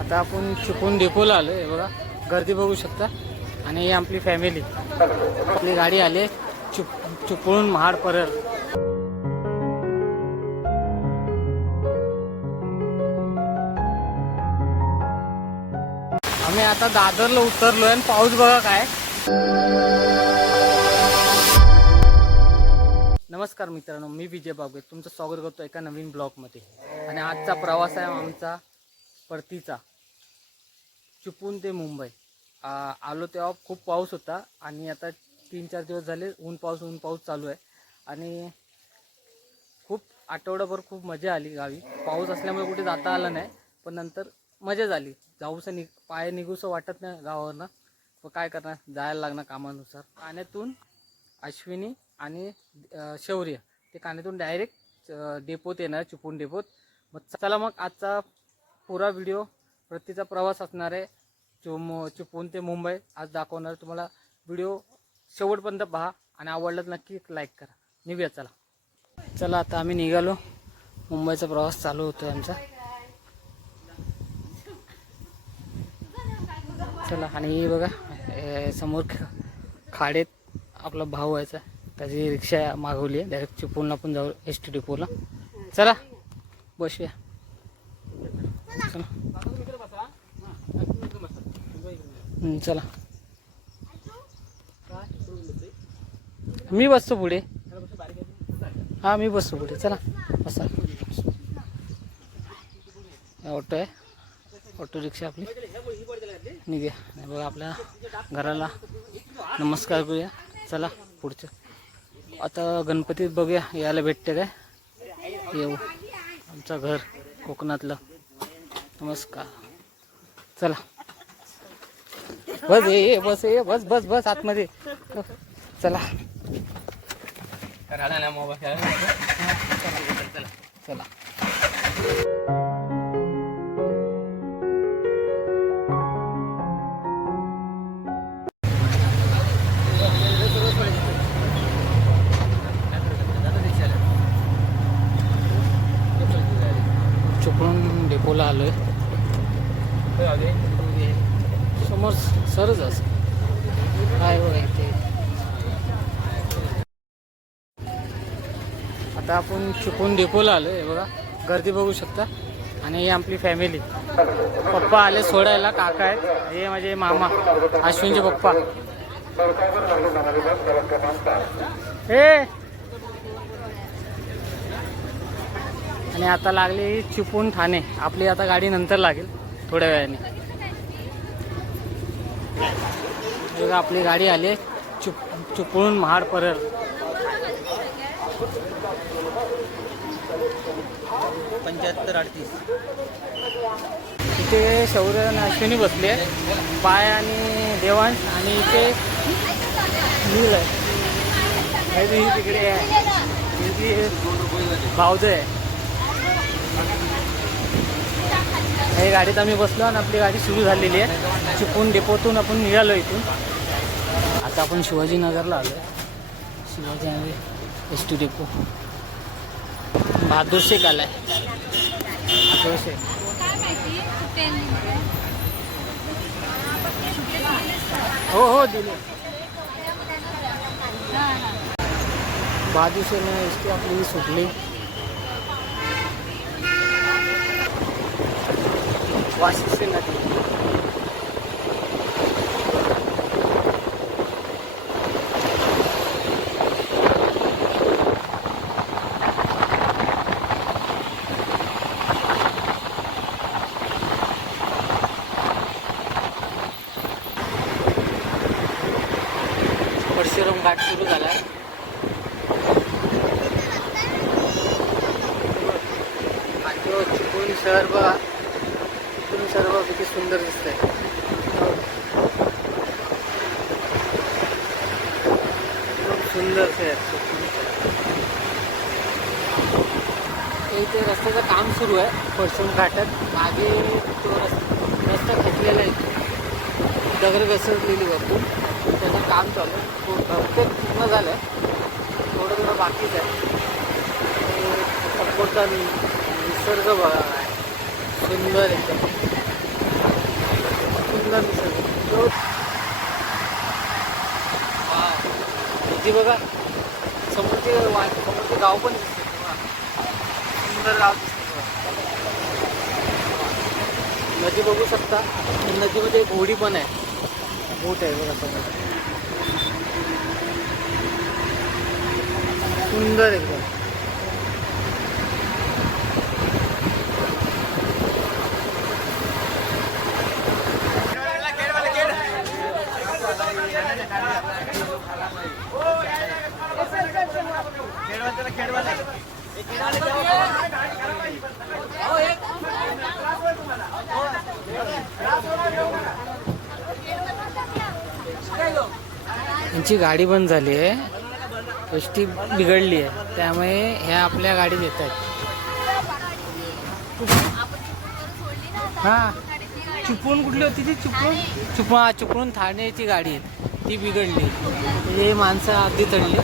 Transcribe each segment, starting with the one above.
आता आपण चुकून डेपोला आलो आहे बघा. गर्दी बघू शकता. आणि ही आपली फॅमिली आपली गाडी आली आहे. चुपळून महाड परळ. आम्ही आता दादरला उतरलोय आणि पाऊस बघा काय. नमस्कार मित्रांनो मी विजय बागवे. तुमचं स्वागत करतो एका नवीन ब्लॉगमध्ये. आणि आजचा प्रवास आहे आमचा परतीचा. चिपळूण ते मुंबई. आलो तेव्हा खूप पाऊस होता आणि आता तीन चार दिवस झाले ऊन पाऊस ऊन पाऊस चालू आहे. आणि खूप आठवडाभर खूप मजा आली गावी. पाऊस असल्यामुळे कुठे जाता आलं नाही पण नंतर मजा झाली. जाऊसं नि पाय निघूसं वाटत नाही गावावरनं. पण काय करणार? जायला लागणार कामानुसार. ठाण्यातून अश्विनी आणि शौर्य. ते काण्यातून डायरेक्ट डेपोत येणार चिपून डेपोत. मग चला मग आजचा पुरा व्हिडिओ प्रतीचा प्रवास असणार आहे. चुम चिपळूण ते मुंबई. आज दाखवणार तुम्हाला व्हिडिओ. शेवटपर्यंत पहा आणि आवडलं नक्की लाईक करा. निघूया चला. चला आता आम्ही निघालो. मुंबईचा प्रवास चालू होतो आमचा. चला आणि हे बघा समोर खाडेत आपला भाऊ व्हायचा त्याची रिक्षा मागवली आहे. डायरेक्ट चिपळूणला पण जाऊ एस टी डिपोला चला बसूया. चला हं, चला. मी बसतो पुढे. हा मी बसतो पुढे. चला बसा. ऑटो आहे. ऑटो रिक्षा आपली. निघूया. बघा आपल्या घराला नमस्कार करूया. चला पुढचं. आता गणपतीत बघूया यायला भेटते काय? येऊ. आमचं घर कोकणातलं. नमस्कार. चला. बस ये ये, बस ये बस बस बस आतमध्ये. चला. चला चिपळूण डेपोला आलोय. समोर सरच असं. काय बघायचे आता आपण चुकून डेपोला आहे बघा. गर्दी बघू शकता. आणि ही आपली फॅमिली पप्पा आले सोडायला काका आहेत. हे माझे मामा अश्विनचे पप्पा. हे आणि आता लागली चिपून ठाणे. आपली आता गाडी नंतर लागेल थोड्या वेळाने. बघा आपली गाडी आली. चिप चिपळूण महाड परळ. पंच्याहत्तर अडतीस. इथे शौर्य आणि अश्विनी बसली. पाय आणि देवांश आणि इथे नील आहे. तिकडे आहे. भावज आहे. हे गाडीत आम्ही बसलो आणि आपली गाडी सुरू झालेली आहे. चिपून डेपोतून आपण निघालो इथून. आता आपण शिवाजीनगरला आलो. आहे Shivajinagar S T depot Bahadur Shaikh आला आहे बहादूर शेख? हो हो दिले. बाजूशेने एस टी आपली सुटली. वाशिष्ठी नदी परशुराम घाट सुरू झाला. आहे आणि चिपळूण शहर बघा चिपळूण शहर बघा किती सुंदर दिसतंय. खूप सुंदर शहर. इथे रस्त्याचं काम सुरू आहे परसून घाटात मागे तो रस्ता खचलेला आहे. दगड घसरलेली वरतून त्याचं काम चालू आहे. पू- पूर्ण झालं आहे थोडं थोडं बाकीच आहे. आणि निसर्ग बघा. सुंदर एकदम. सुंदर दिसत इथे बघा समोरचे वा- समोरचे गाव पण दिसते सुंदर गाव दिसते नदी बघू शकता. नदीमध्ये एक होडी पण आहे. बोट आहे बघा समोर. सुंदर एकदम. यांची गाडी बंद झाली आहे. एस टी बिघडली आहे. त्यामुळे ह्या आपल्या गाडीत येत आहेत. हा. चुकून कुठली होती ती? चुकून चुप हा चुकून ठाण्याची गाडी आहे. ती बिघडली. म्हणजे हे माणसं आधी चढली.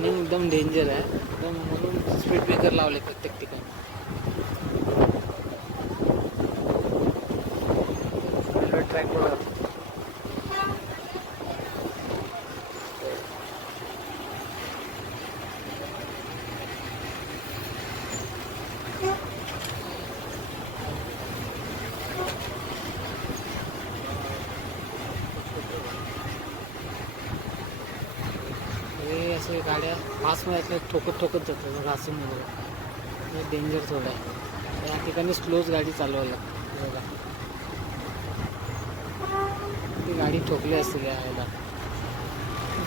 टर्निंग एकदम डेंजर आहे. एकदम म्हणून स्पीड ब्रेकर लावले प्रत्येक ठिकाणी ट्रॅक बघा हे असे गाड्या फास्टमध्ये असल्या ठोकत ठोकत जातात. घासून वगैरे डेंजर थोडं आहे. या ठिकाणी स्लोच गाडी चालवायला लागते. बघा. ती गाडी ठोकली असेल यायला.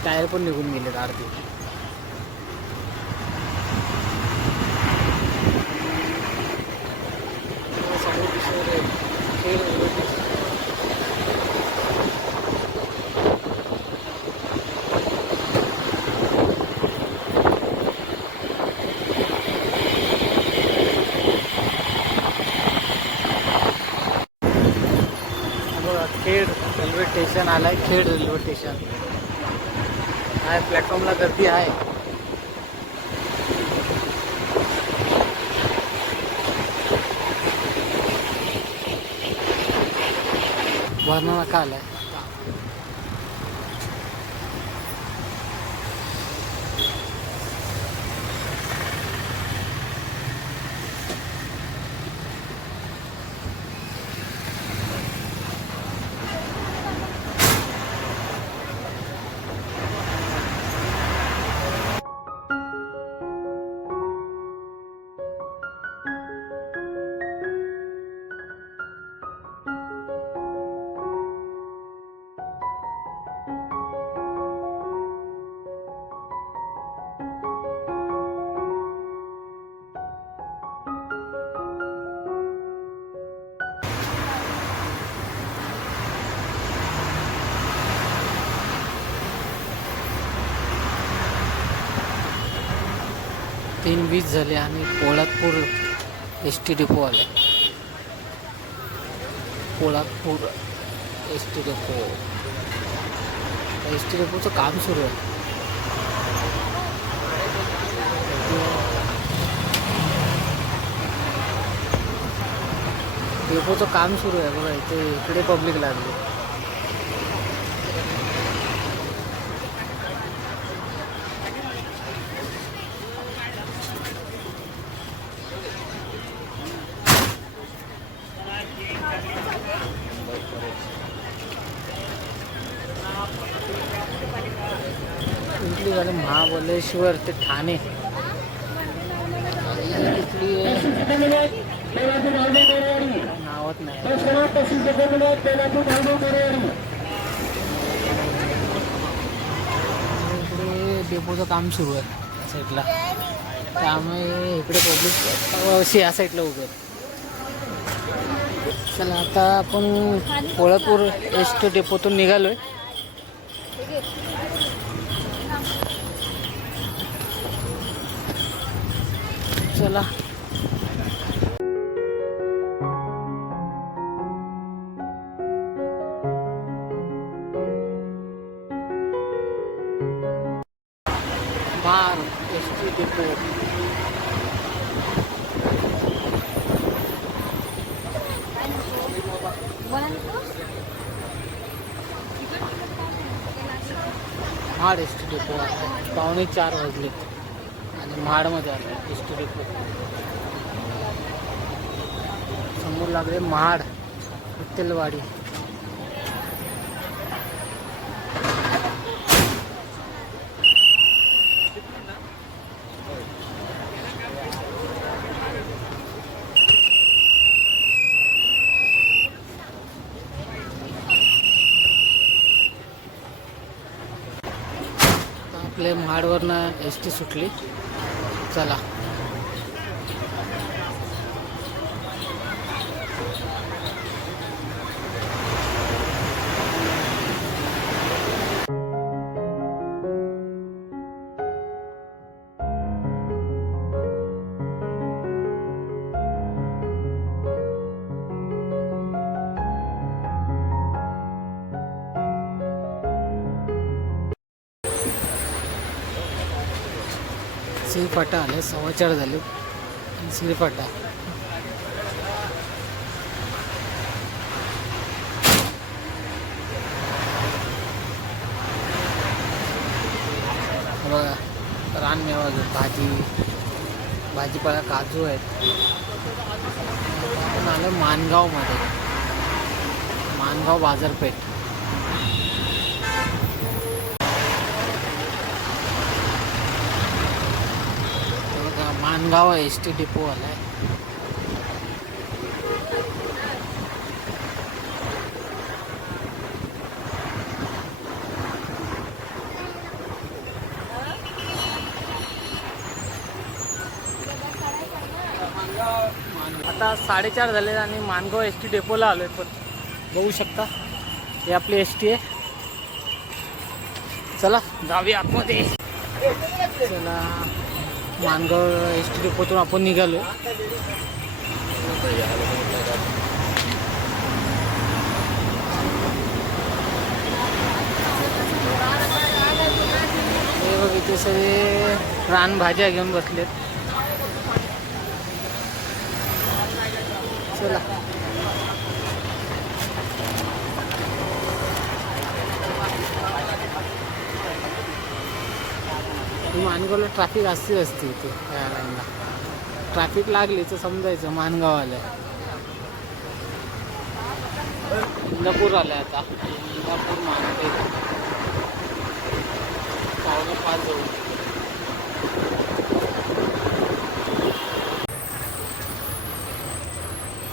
टायर पण निघून गेले अर्धी समोर दिसतंय रे. खेळ वगैरे दिसतंय. बघा खेड स्टेशन आलाय खेड रेल्वे स्टेशन आहे प्लॅटफॉर्मला गर्दी आहे. वर्णना का आलाय तीन वीस झाले आणि पोळातपूर एस टी डेपो आले. Polatpur S T depot S T डेपोचं काम सुरू आहे. डेपोचं काम सुरू आहे. बघा इथे इकडे पब्लिक लागली. इथली महाबलेश्वर ते ठाणे. नावत नाही. इकडे डेपोचं काम सुरू आहे या साईडला. त्यामुळे इकडे पब्लिक अशी या साईडला उभं आहे. चला आता आपण कोळापूर एस टी डेपोतून निघालोय. चला. बार S T depot Mahad S T depot आहे. पावणे चार वाजले. आणि महाडमध्ये आलं समोर लागले महाड विठ्ठलवाडी आपल्या महाडवरनं एस टी सुटली. चला. श्रीफाटा आले सव्वा चार झाले. आणि श्रीफाटा बघा रानमेवा भाजी. भाजीपाला काजू आहेत. आपण आलं मानगावमध्ये. मानगाव बाजारपेठ. माणगाव एस टी डिपो आलाय आता साडेचार झाले आणि मानगाव एस टी डेपोला आलोय पण. बघू शकता हे आपली एस टी आहे. चला जाऊया आतमध्ये चला. मानगाव एस टी डेपोतून आपण निघालो. हे बघ इथे सगळे रानभाज्या घेऊन बसलेत. चला. मानगावला ट्रॅफिक असते असते इथे या लाईनला ट्रॅफिक लागली तर समजायचं मानगाव आलंय इंदापूर आलं आता. इंदापूर मानगाव. पावलं पाच जाऊ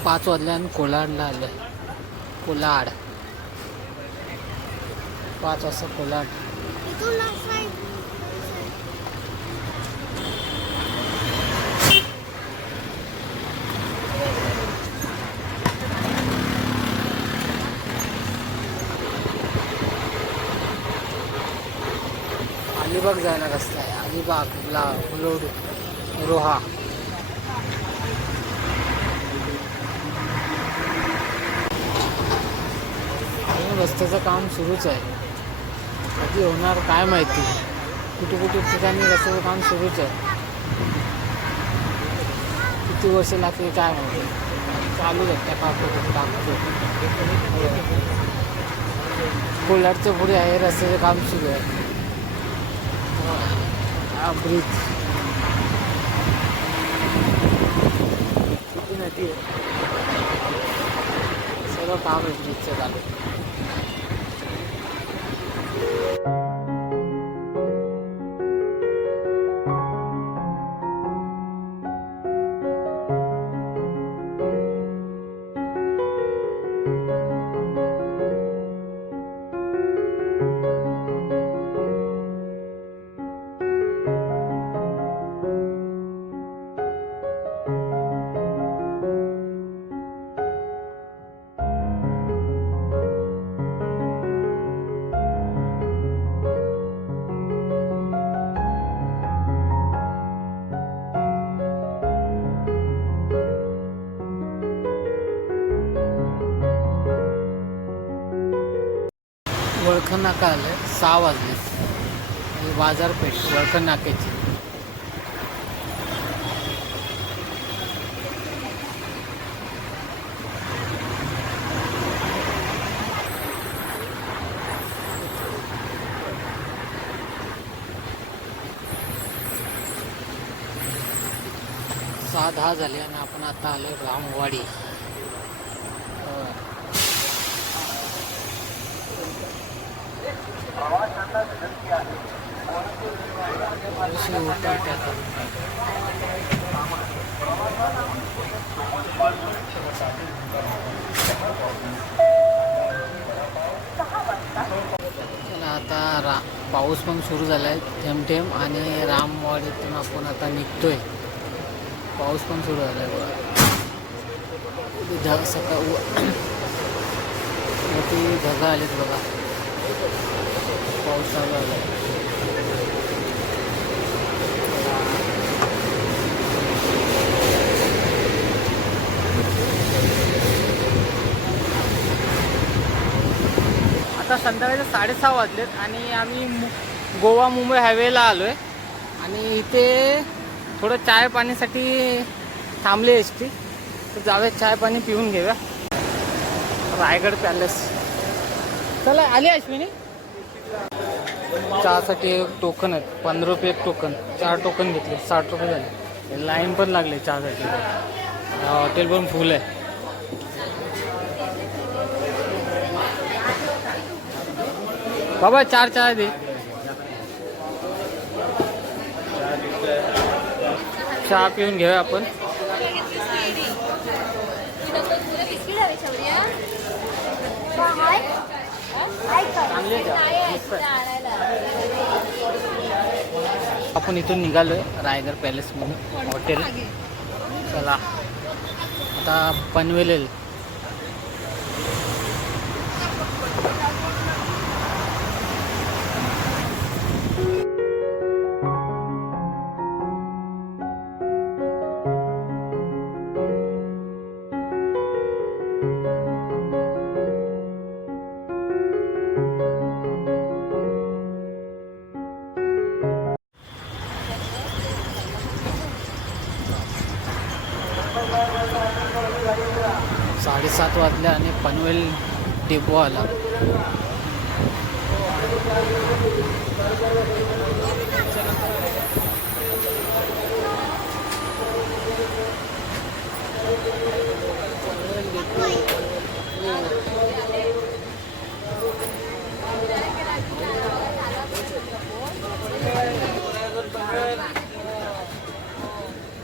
पाच वाजल्यानं कोलाडला आलं कोलाड. पाच वाजता कोलाड. अलिबाग जायला रस्ता आहे अलिबाग ला उलोड रोहा. रस्त्याचं काम सुरूच आहे. कधी होणार काय माहिती. कुठे कुठे ठिकाणी रस्त्याचं काम सुरूच आहे. किती वर्ष लागतील काय माहिती. चालू आहे त्या काकू काम. कोल्हाडच्या पुढे आहे रस्त्याचं काम सुरू आहे. हा ब्रिज किती नदी आहे? सर्व काम आहे ब्रिजचं चालू वळखं नाका आलं सहा वाजले. बाजारपेठ वळखण नाक्याची सहा दहा झाले आणि आपण आता आलो रामवाडी. आता. रा पाऊस पण सुरू झाला आहे थेंब आणि रामवाडीतून आपण आता निघतोय पाऊस पण सुरू झाला आहे बघा ढग सकाळ मोठी ढगं आलीत बघा पाऊस चालू झाला आता संध्याकाळचे साडेसहा वाजलेत आणि आम्ही मु गोवा मुंबई हायवेला आलो आहे आणि इथे थोडं चाय पाण्यासाठी थांबले एस टी तर जाऊया चाय पाणी पिऊन घेऊया. रायगड पॅलेस. चला आली अश्विनी? चहासाठी एक टोकन आहेत. पंधरा रुपये एक टोकन चार टोकन घेतले. साठ रुपये झाले. लाईन पण लागले चहासाठी. हॉटेल पण फुल आहे. बाबा चार चहा दे. चहा पिऊन घेऊया आपण. आपण इथून निघालो आहे. आपण इथून रायगड पॅलेस म्हणून हॉटेल चला आता पनवेल सात वाजल्या आणि पनवेल डेपो आला.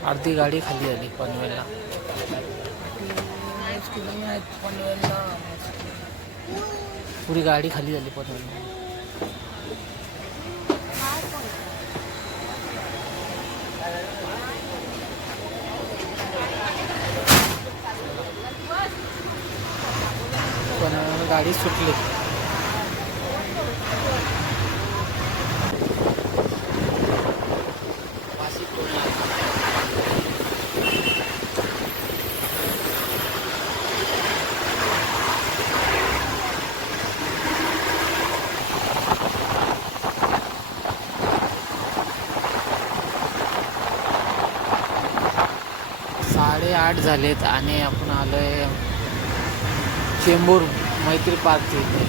अर्धी गाडी खाली आली पनवेलला. पुरी गाडी खाली झाली पनवेलला. पण गाडी सुटली. आठ झालेत आणि आपण आलो आहे चेंबूर मैत्री पार्क इथे.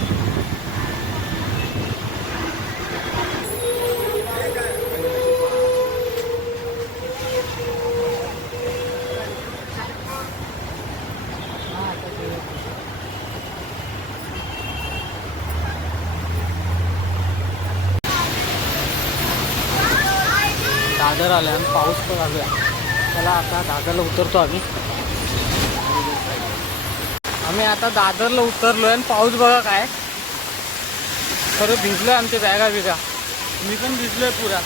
दादर आला आणि पाऊस पण आला चला आता दादरला उतरतो आम्ही. आम्ही आता दादरला उतरलोय आणि पाऊस बघा काय. खरं भिजलोय आमच्या बॅगा बिगा मी पण भिजलोय पुरा.